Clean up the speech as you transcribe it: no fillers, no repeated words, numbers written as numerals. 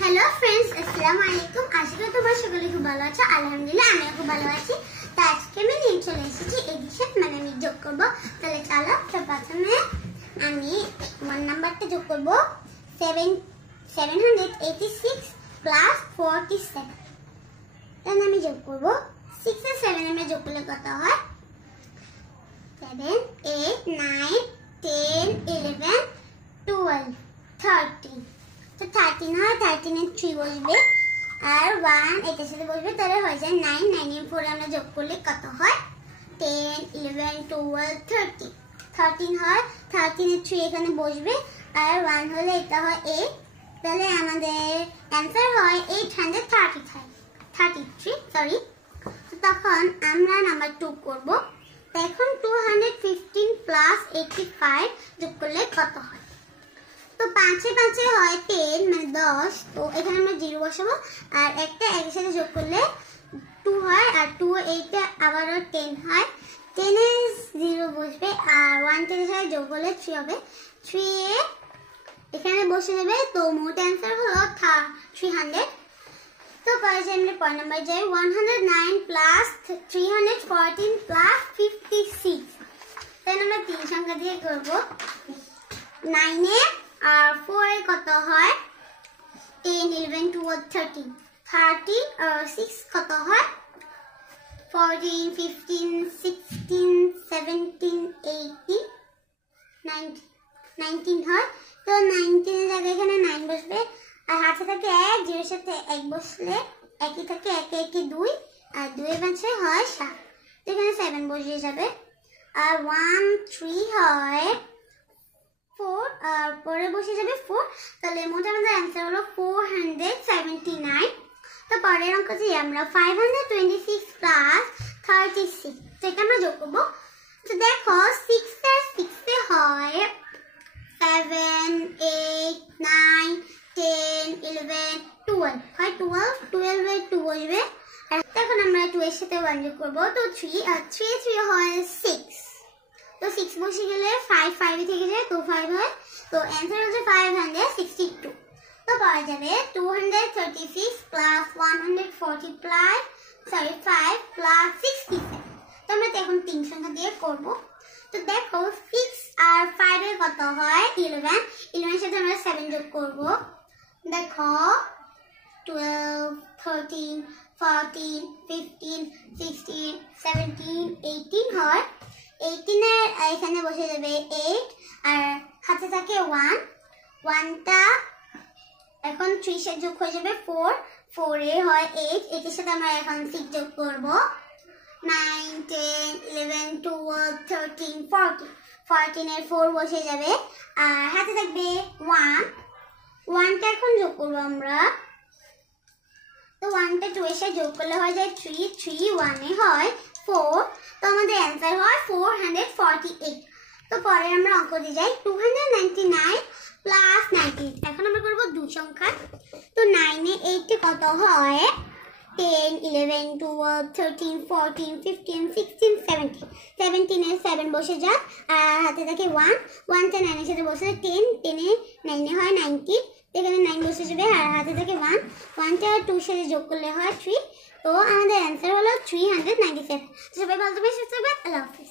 Hello friends अस्सलामु अलैकुम। আশা করি তোমরা সকলে খুব ভালো আছো। আলহামদুলিল্লাহ আমিও খুব ভালো আছি। তো আজকে আমি নিয়ে চলে এসেছি এডিশন মানে আমি যোগ করব। তাহলে চলো তো প্রথমে আমি 1 নাম্বারটা যোগ করব 786 প্লাস 47। তাহলে আমি যোগ করব 6 আর 7 আমরা যোগ করলে কত হয় 7 8 9 10 11 12 13। তো 13 হয় 13 এর 3 বসবে আর 1 এটার সাথে বসবে তাহলে হয়ে যায় 9 9 এর 4 আমরা যোগ করলে কত হয় 10 11 12 13 13 হয় 13 এর 3 এখানে বসবে আর 1 হলে এটা হয় 8 তাহলে আমাদের आंसर হয় 833 সরি। তো তখন আমরা নাম্বার 2 করব। তো এখন 215 প্লাস 85 যোগ করলে কত হয় তো 5 এ 5 এ হয় 10 মানে 10। তো এখানে আমরা 0 বসাবো আর একটা এর সাথে যোগ করলে 2 হয় আর 2 8 এ আবার 10 হয় 10 এ 0 বসবে আর 1 10 এর সাথে যোগ করলে 3 হবে 3 এ এখানে বসে যাবে। তো মোট आंसर হলো 300। তো পরে আমরা পয়েন্ট নাম্বার যাই 109 প্লাস 314 প্লাস 56। তাহলে আমরা 3 সংখ্যা দিয়ে করব 9 এ আর 4 এ কত হয় 10 11 12 13 30 আর 6 কত হয় 14 15 16 17 18 19 হয়। তো 19 এর জায়গায় এখানে 9 বসবে আর হাতে থাকে 1 0 এর সাথে 1 বসলে একই থাকে 1 1 2 আর 2 এর পাশে হয় 7। তো এখানে 7 বসিয়ে যাবে আর 1 3 হয় 4 আর পরে বসে যাবে 4। তাহলে মোট আমাদের आंसर হলো 479। তো পরের অঙ্কটি আমরা 526 প্লাস 36। তো এটা আমরা যোগ করব। তো দেখো 6 আর 6 এ হয় 7 8 9 10 11 12 হয় 12 এর 2 বসবে আর এখন আমরা 2 এর সাথে 1 যোগ করব। তো 3 আর 3 3 হয় 6। তো 6 বসে গেলে 5 5 এ থেকে যায় তো 5 হয়। তো आंसर হচ্ছে 562। তো পাওয়া যাবে 236 প্লাস 140 প্লাস 5 প্লাস 67। তো আমরা এখন 3 সংখ্যা দিয়ে করব। তো দেখো 6 আর 5 এর কত হয় 11 11 এর সাথে আমরা 7 যোগ করব। দেখো 12 13 14 15 16 17 18 হয় 18 এর এখানে বসে যাবে 8 আর হাতে থাকে 1 টা এখন 3 এর যোগ হয়ে যাবে 4 এ হয় 8 এর সাথে আমরা এখন 6 যোগ করব 9 10 11 12 13 14 এর 4 বসে যাবে আর হাতে থাকবে 1 টা এখন যোগ করব আমরা। তো 1 টা 2 এর সাথে যোগ করলে হয়ে যায় 3 3 1 এ হয় 4। তো আমাদের आंसर হয় 448। তো পরে আমরা অঙ্ক দিয়ে যাই 299 প্লাস 98। এখন আমরা করব 2 সংখ্যা। তো 9 এ 8 এ কত হয় 10 11 12 13 14 15 16 17 17 এ 7 বসে যায় আর হাতে থাকে 1 টা 9 এর সাথে বসে 10 10 এ 9 এ হয় 90। এখানে 9 বসে যাবে আর হাতে থাকে 1 টা 2 এর সাথে যোগ করলে হয় 3। তো আমাদের आंसर হলো 397। সবাই ভালো থাকবেন সুস্থ থাকবেন আল্লাহ হাফেজ।